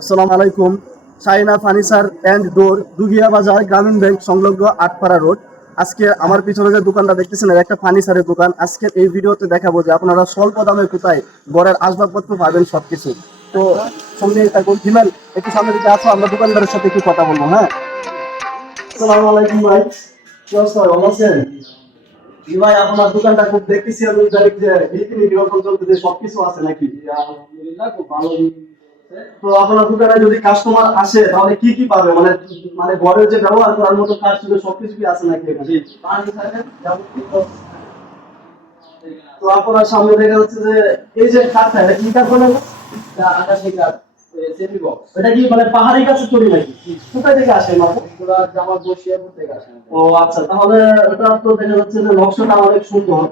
আসসালামু আলাইকুম। চাইনা furniture and door, দুগিয়া বাজার, গ্রামীণ ব্যাংক সংলগ্ন আটপাড়া রোড। আজকে আমার পিছনে যে দোকানটা দেখতেছেন এটা একটা ফার্নিচারের দোকান। আজকে এই ভিডিওতে দেখাবো যে আপনারা স্বল্প দামে কোথায় ঘরের আসবাবপত্র পাবেন সবকিছু। তো সঙ্গে থাকুন। হিমেল, একটু সামনে দিকে আসো, আমরা দোকানদারের সাথে একটু কথা বলবো। হ্যাঁ, আসসালামু আলাইকুম ভাই, কি অবস্থা, ভালো আছেন? জি ভাই, আপনার দোকানটা খুব দেখতেছি আমি যে রীতিনীতি রকম চলতেছে, সবকিছু আছে নাকি? আলহামদুলিল্লাহ খুব ভালো। তো আপনার দোকানে যদি কাস্টমার আসে তাহলে কি কি পাবে, মানে মানে ঘরের যে ব্যবহার করার মতো কাজ ছিল সবকিছু কি আছে নাকি এখানে? পানি থাকে তো আপনার সামনে দেখা যাচ্ছে যে এই যে কাঠটা, এটা কি কাঠ বলে? আকাশি কাঠ সেমি বক্স। এটা কি মানে পাহাড়ি গাছের তৈরি নাকি? কোথায় থেকে আসে মাত্র? এগুলা জামাল বসিয়াপুর থেকে আসে। ও আচ্ছা, তাহলে এটা তো দেখা যাচ্ছে যে নকশাটা অনেক সুন্দর,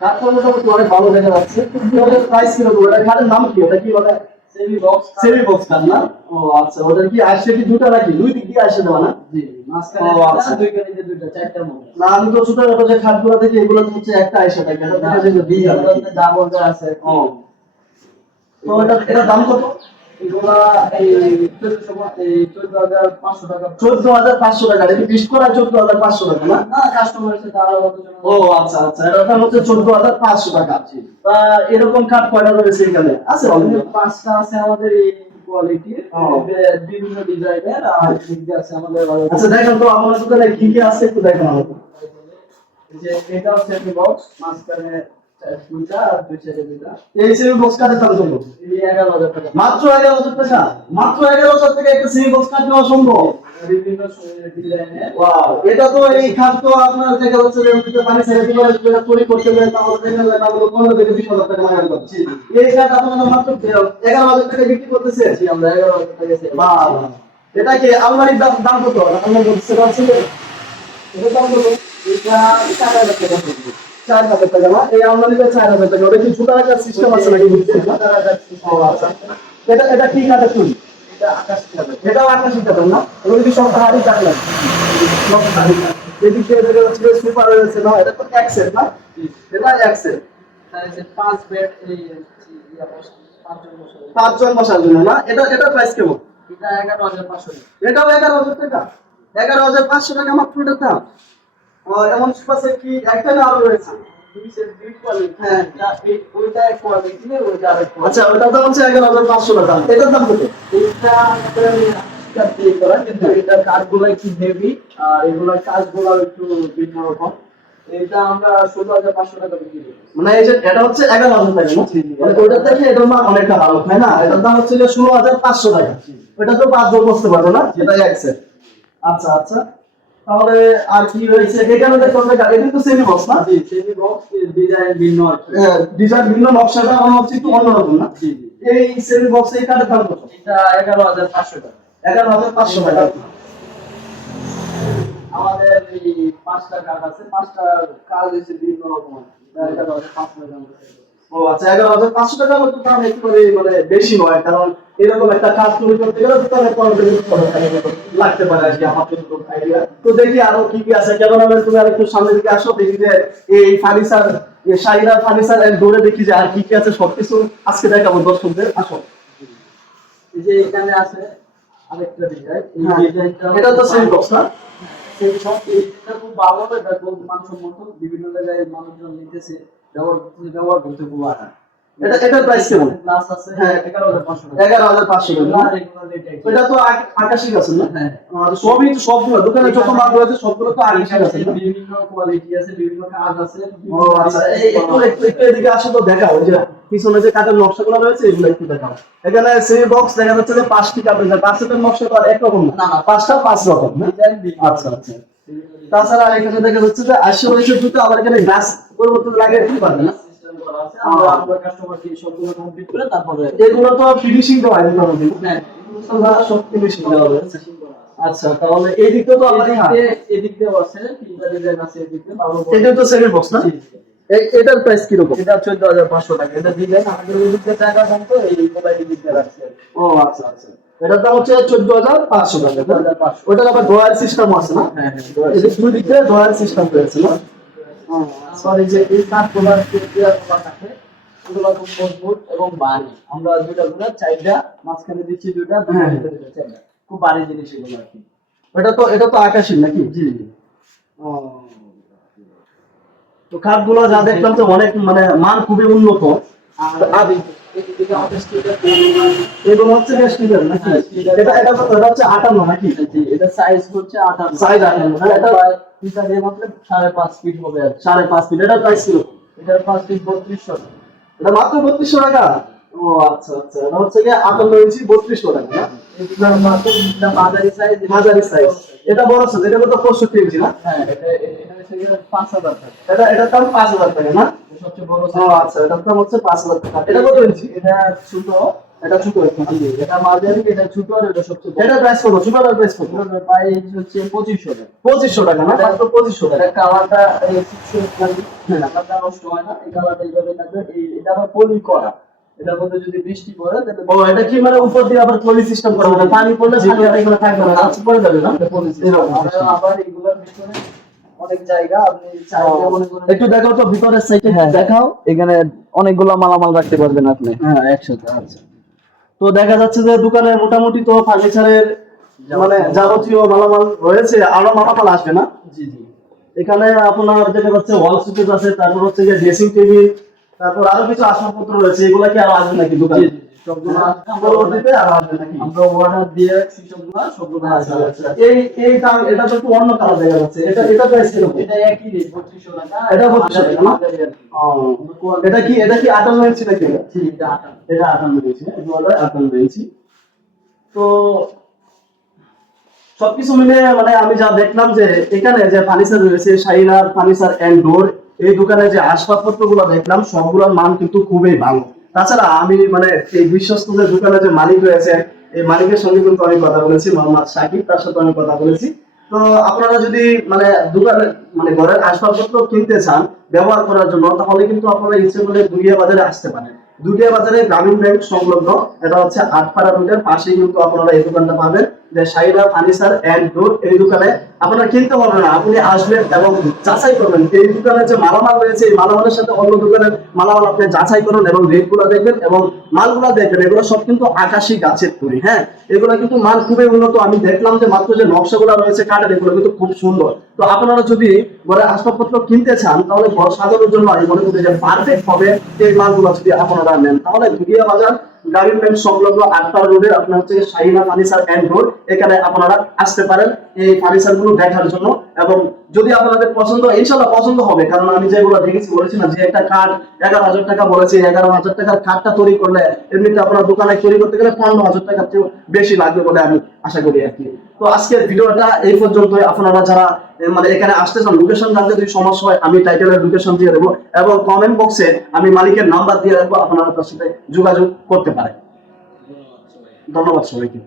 কাঠটা মোটামুটি অনেক ভালো দেখা যাচ্ছে। কিন্তু ওটার প্রাইস কিরকম? এটা কাঠের নাম কি? এটা কি মানে সেমি বক্স। সেমি বক্স কাঠ না? ও আচ্ছা, ওটার কি আসছে কি দুটো নাকি দুই দিক দিয়ে আসে দেওয়া না? জি, মাঝখানে ও আচ্ছা। দুই কানিতে দুইটা চারটা মনে। না, আমি তো ছোটখাটো যে খাটগুলো দেখি এগুলো তো হচ্ছে একটা আইসা থাকে, এটা দেখা যায় যে দুই এগুলোতে আছে। ডাবল দেওয়া আছে। ও, তো এটার দাম কত? এগুলা এই 14,500 টাকা। 14,500 টাকা? এটা বিশ করা 14,500 টাকা না? না, কাস্টমার এসে তারা ও আচ্ছা আচ্ছা, এটার দাম হচ্ছে 14,500 টাকা। তা এরকম কাঠ কয়টা রয়েছে এখানে? আছে অনেক। পাঁচটা আছে আমাদের এই কোয়ালিটির, ও। বিভিন্ন ডিজাইনের। আর এদিকে আছে আমাদের আচ্ছা, দেখেন তো আপনার দোকানে কি কি আছে একটু দেখেন আমাকে। এই যে এটা হচ্ছে একটি বক্স, মাঝখানে দুইটা আর দুই সাইডে দুইটা। এই সেমি বক্স কাঠের দাম কত? এই 11,000 টাকা। মাত্র 11,000 টাকা? মাত্র 11,000 টাকা একটা সেমি বক্স কাঠ নেওয়া সম্ভব? বিভিন্ন ডিজাইনের। ওয়াও, এটা তো এই খাট তো আপনার দেখা যাচ্ছে যে যদি পানি ছেড়ে দিলে যেটা তৈরি করতে গেলে তাহলে দেখা যায় তাহলে 15 থেকে 20 হাজার টাকা লাগাতে হবে। এই খাট আপনারা মাত্র 11,000 টাকা বিক্রি করতেছে? জি, আমরা 11,000 টাকা সেল। বাহ, এটা কি আলমারির দাম দাম কত? আপনার বলতে পারছেন এটা দাম কত? এটা 4,000 টাকা পড়বে। 4,000 টাকা না? এই আলমারিটা 4,000 টাকা। ওটা কি ছোট রাখার সিস্টেম আছে নাকি? ও আচ্ছা, এটা এটা কি কাঠের তৈরি? এটা আকাশি কালার। এটাও আকাশি কাঠের না? ওগুলো কি সব হাড়ি কাঠ লাগে? সব হাড়ি কাঠ। এদিকে দেখা যাচ্ছে যে সুপার রয়েছে না, এটা তো এক্সেল না? এটা এক্সেল। তার যে 5 বেড এই ইয়া বসে 5 জন বসে। 5 জন বসার জন্য না? এটা প্রাইস কেমন? এটা 11,500 টাকা। এটাও 11,000 টাকা? 11,500 টাকা মাত্র এটার দাম? এমন সুপার সেট কি একটা না আরো রয়েছে? দুই সেট দুই কোয়ালিটি। হ্যাঁ। ওইটা এক কোয়ালিটি, ওইটা আরেক আচ্ছা, কোয়ালিটি। ওটার দাম হচ্ছে 11,500 টাকা। এটার দাম কত? এটা আমাদের কাজ দিয়ে করা, কিন্তু এটার কাজগুলো একটু হেভি আর এগুলোর কাজগুলো একটু ভিন্ন রকম। এটা আমরা 16,500 টাকা বিক্রি করি। মানে এই যে এটা হচ্ছে 11,000 টাকা না? মানে ওটার থেকে এটার দাম অনেকটা ভালো, তাই না? এটার দাম হচ্ছে যে 16,500 টাকা। ওটা তো 5 জন বসতে পারবে না? এটা এক্সেল। আচ্ছা আচ্ছা, তাহলে আর কি রয়েছে এখানে? দেখুন এটা কিন্তু সেমি বক্স না? জি, সেমি বক্স, ডিজাইন ভিন্ন আছে। ডিজাইন ভিন্ন, নকশাটা আমার হচ্ছে একটু অন্যরকম না? জি জি। এই সেমি বক্স এই কাঠের দাম কত? এটা 11,500 টাকা। 11,500 টাকা। আমাদের এই 5টা কাঠ আছে, 5টার কাজ হচ্ছে বিভিন্ন রকম আছে। এটা 11,500 টাকা আমরা sell করি। ও আচ্ছা, 11,500 টাকা মতো দাম একেবারে মানে বেশি নয়, কারণ এরকম একটা কাজ তৈরি করতে গেলে তো তার লাগতে পারে আর কি, আমার তো আইডিয়া। তো দেখি আরো কি কি আছে। কেমন হবে, তুমি আর একটু সামনের দিকে আসো, দেখি যে এই ফার্নিচার, শাহিরা ফার্নিচার এন্ড ডোরে দেখি যে আর কি কি আছে সবকিছু আজকে দেখাবো দর্শকদের। আসো। এই যে এখানে আছে আরেকটা ডিজাইন। এই হ্যাঁ, ডিজাইনটা এটা তো সেম বক্স না? সেই সব এটা খুব ভালো, এটা খুব মানসম্মত, বিভিন্ন জায়গায় মানুষজন নিতেছে, ব্যবহার করতে খুব আরাম। এটার প্রাইস কেমন? প্লাস আছে হ্যাঁ, 11,500 টাকা। 11,500 টাকা। আর এগুলোর রেট একই। এটা তো আকাশি গাছ না? হ্যাঁ। আর সবই তো, সবগুলো দোকানে যত মাল রয়েছে সবগুলো তো আকাশি গাছ না? বিভিন্ন কোয়ালিটি আছে, বিভিন্ন কাজ আছে। ও আচ্ছা, এই একটু একটু একটু এদিকে আসো তো, দেখাও ওই যে পিছনে যে কাঠের নকশাগুলো রয়েছে এগুলো একটু দেখাও। এখানে সেমি বক্স দেখা যাচ্ছে যে 5টি কাঠ রয়েছে। 5 সেটের নকশা তো আর একরকম না, না, না। 5টা 5 রকম না? ডিজাইন বিভিন্ন। আচ্ছা আচ্ছা। তাছাড়া এখানে দেখা যাচ্ছে যে 80-90 জুতো আবার এখানে গ্লাস পরিবর্তন লাগিয়ে দিতে পারবে না? সিস্টেম করা আছে। আমরা কাস্টমারকে সবগুলো কমপ্লিট করে তারপরে। এগুলো তো ফিনিশিং দেওয়া হয় মোটামুটি। হ্যাঁ, সব ফিনিশিং দেওয়া রয়েছে। ফিনিশিং করা আছে। আচ্ছা, তাহলে এই দিকটা তো আমাদের এদিক দিয়েও আছে, তিনটা ডিজাইন আছে এদিক দিয়ে, ভালো বড়। এটা তো সেমি বক্স না? জি, জি। এটার প্রাইস কি রকম? এটা 14,500 টাকা। এটা ডিজাইন আমাদের ওই দিক দিয়ে টাকা কম, তো এই মোবাইল দিক দিয়ে রাখছে। ও আচ্ছা আচ্ছা, এটার দাম হচ্ছে 14,500 টাকা। 14,500। ওটার আবার ড্রয়ার সিস্টেম আছে না? হ্যাঁ এই যে দুই দিকে ড্রয়ার সিস্টেম রয়েছে না? সরি, যে এই কাঠগুলো দেওয়ার থাকে এগুলো খুব মজবুত এবং ভারী। আমরা দুইটা গুলা চারটা মাঝখানে দিচ্ছি দুইটা, হ্যাঁ। ভিতরে দুইটা, চারটা। খুব ভারী জিনিস এগুলো আর কি। এটা তো আকাশী নাকি? জি। ও। তো কাঠগুলো যা দেখলাম তো অনেক মানে মান খুবই উন্নত। আর এদিকে আমাদের স্টিলের এগুলো হচ্ছে যে স্টিলের নাকি? হ্যাঁ, স্টিলের। এটা হচ্ছে 58 নাকি? জি, এটা সাইজ হচ্ছে 58। Size 58, হ্যাঁ, এটা প্রায় পিতা দিয়ে মাত্র 5.5 ফিট হবে আর কি। 5.5 ফিট। এটা প্রাইস ছিল এটার 5 ফিট 3200 টাকা। এটা মাত্র 3200 টাকা। ও আচ্ছা আচ্ছা, এটা হচ্ছে কি 58 ইঞ্চি 3200 টাকা না? এটার মাত্র এটা মাঝারি সাইজ। মাঝারি সাইজ। এটা বড় সাইজ, এটা কত 65 ইঞ্চি না? হ্যাঁ, এটা হচ্ছে গিয়ে 5000 টাকা। এটার দাম 5000 টাকা না? এটা সবচেয়ে বড় ও সাইজ। আচ্ছা, এটার দাম হচ্ছে 5000 টাকা। এটা কত ইঞ্চি? এটা ছোট, এটা ছোট একটু। জি, এটা মাঝারি, এটা ছোট আর এটা সবচেয়ে বড়। এটা প্রাইস কত? ছোটটার প্রাইস কত? এটার প্রাইস হচ্ছে 2500 টাকা। 2500 টাকা না? মাত্র 2500 এটা টাকা। কালারটা এই কালারটা নষ্ট হয় না, এই কালারটা এইভাবে থাকবে। এটা আবার পলি করা। এটার মধ্যে যদি বৃষ্টি পড়ে তাহলে ও, এটা কি মানে উপর দিয়ে আবার পলি সিস্টেম করা হবে? পানি পড়লে জি, পানি আর এখানে থাকবে না, গাছ পড়ে যাবে না? এটা পলি system। এরকম আর system। আবার এগুলোর ভিতরে অনেক জায়গা, আপনি চাইলে মনে করেন একটু দেখাও তো ভিতরের সাইডে হ্যাঁ। দেখাও। এখানে অনেকগুলো মালামাল রাখতে পারবেন আপনি। হ্যাঁ, একসাথে। আচ্ছা, তো দেখা যাচ্ছে যে দোকানে মোটামুটি তো ফার্নিচারের মানে যাবতীয় মালামাল রয়েছে, আরো মালামাল আসবে না? জি জি। এখানে আপনার দেখা যাচ্ছে ওয়াল সুকেস আছে, তারপর হচ্ছে যে ড্রেসিং টেবিল, তারপর আরো কিছু আসবাবপত্র রয়েছে। এগুলা কি আরো আসবে নাকি দোকানে? সবগুলো পরবর্তীতে আরো আসবে নাকি? আমরা অর্ডার দিয়ে রাখছি সবগুলো, সবগুলো আছে। আচ্ছা, আচ্ছা। এই দাম, এটা তো একটু অন্য কালার দেখা যাচ্ছে। এটা প্রাইস কিরকম? এটা একই রেট 3200 টাকা। এটা 3200 টাকা না? মাঝারি আর কি। এটা কি 58 ইঞ্চি নাকি? জি, এটা 58। এটা 58 ইঞ্চি, এটা হলো 58 ইঞ্চি। তো সবকিছু মিলে মানে আমি যা দেখলাম যে এখানে যে ফার্নিচার রয়েছে, শাহিনার ফার্নিচার এন্ড ডোর, এই দোকানে যে আসবাবপত্র গুলো দেখলাম সবগুলোর মান কিন্তু খুবই ভালো। তাছাড়া আমি মানে এই বিশ্বস্ত যে দোকানে যে মালিক রয়েছে, এই মালিকের সঙ্গে কিন্তু আমি কথা বলেছি, মোহাম্মদ শাকিব, তার সাথে আমি কথা বলেছি। তো আপনারা যদি মানে দোকানে মানে ঘরের আসবাবপত্র কিনতে চান ব্যবহার করার জন্য, তাহলে কিন্তু আপনারা ইচ্ছে করলে দুনিয়া বাজারে আসতে পারেন। দুটিয়া বাজারে গ্রামীণ ব্যাংক সংলগ্ন, এটা হচ্ছে আটপাড়া রোডের পাশেই কিন্তু আপনারা এই দোকানটা পাবেন, যে শাহিনা ফার্নিচার এন্ড ডোর। এই দোকানে আপনারা কিনতে পারবেন না, আপনি আসবেন এবং যাচাই করবেন এই দোকানে যে মালামাল রয়েছে, এই মালামালের সাথে অন্য দোকানের মালামাল আপনি যাচাই করুন এবং রেট গুলা দেখবেন এবং মালগুলা দেখবেন। এগুলো সব কিন্তু আকাশী গাছের তৈরি। হ্যাঁ, এগুলো কিন্তু মান খুবই উন্নত। আমি দেখলাম যে মাত্র যে নকশাগুলো রয়েছে কাঠের, এগুলো কিন্তু খুব সুন্দর। তো আপনারা যদি ঘরে আসবাবপত্র কিনতে চান, তাহলে ঘর সাজানোর জন্য আমি মনে করি যে পারফেক্ট হবে এই মালগুলো যদি আপনারা নেন। তাহলে দুটিয়া বাজার গ্রামীণ ব্যাংক সংলগ্ন আটপাড়া রোডে আপনার হচ্ছে শাহিনা ফার্নিচার এন্ড ডোর, এখানে আপনারা আসতে পারেন এই ফার্নিচার গুলো দেখার জন্য। এবং যদি আপনাদের পছন্দ, ইনশাল্লাহ পছন্দ হবে, কারণ আমি যেগুলো দেখেছি বলেছি না যে একটা কাঠ 11,000 টাকা বলেছে, 11,000 টাকার কাঠটা তৈরি করলে এমনিতে আপনার দোকানে তৈরি করতে গেলে 15,000 টাকার চেয়েও বেশি লাগবে বলে আমি আশা করি আর কি। তো আজকের ভিডিওটা এই পর্যন্তই। আপনারা যারা মানে এখানে আসতে চান, লোকেশন জানতে যদি সমস্যা হয় আমি টাইটেলের লোকেশন দিয়ে দেবো এবং কমেন্ট বক্সে আমি মালিকের নাম্বার দিয়ে রাখবো, আপনারা তার সাথে যোগাযোগ করতে পারেন। ধন্যবাদ সবাইকে।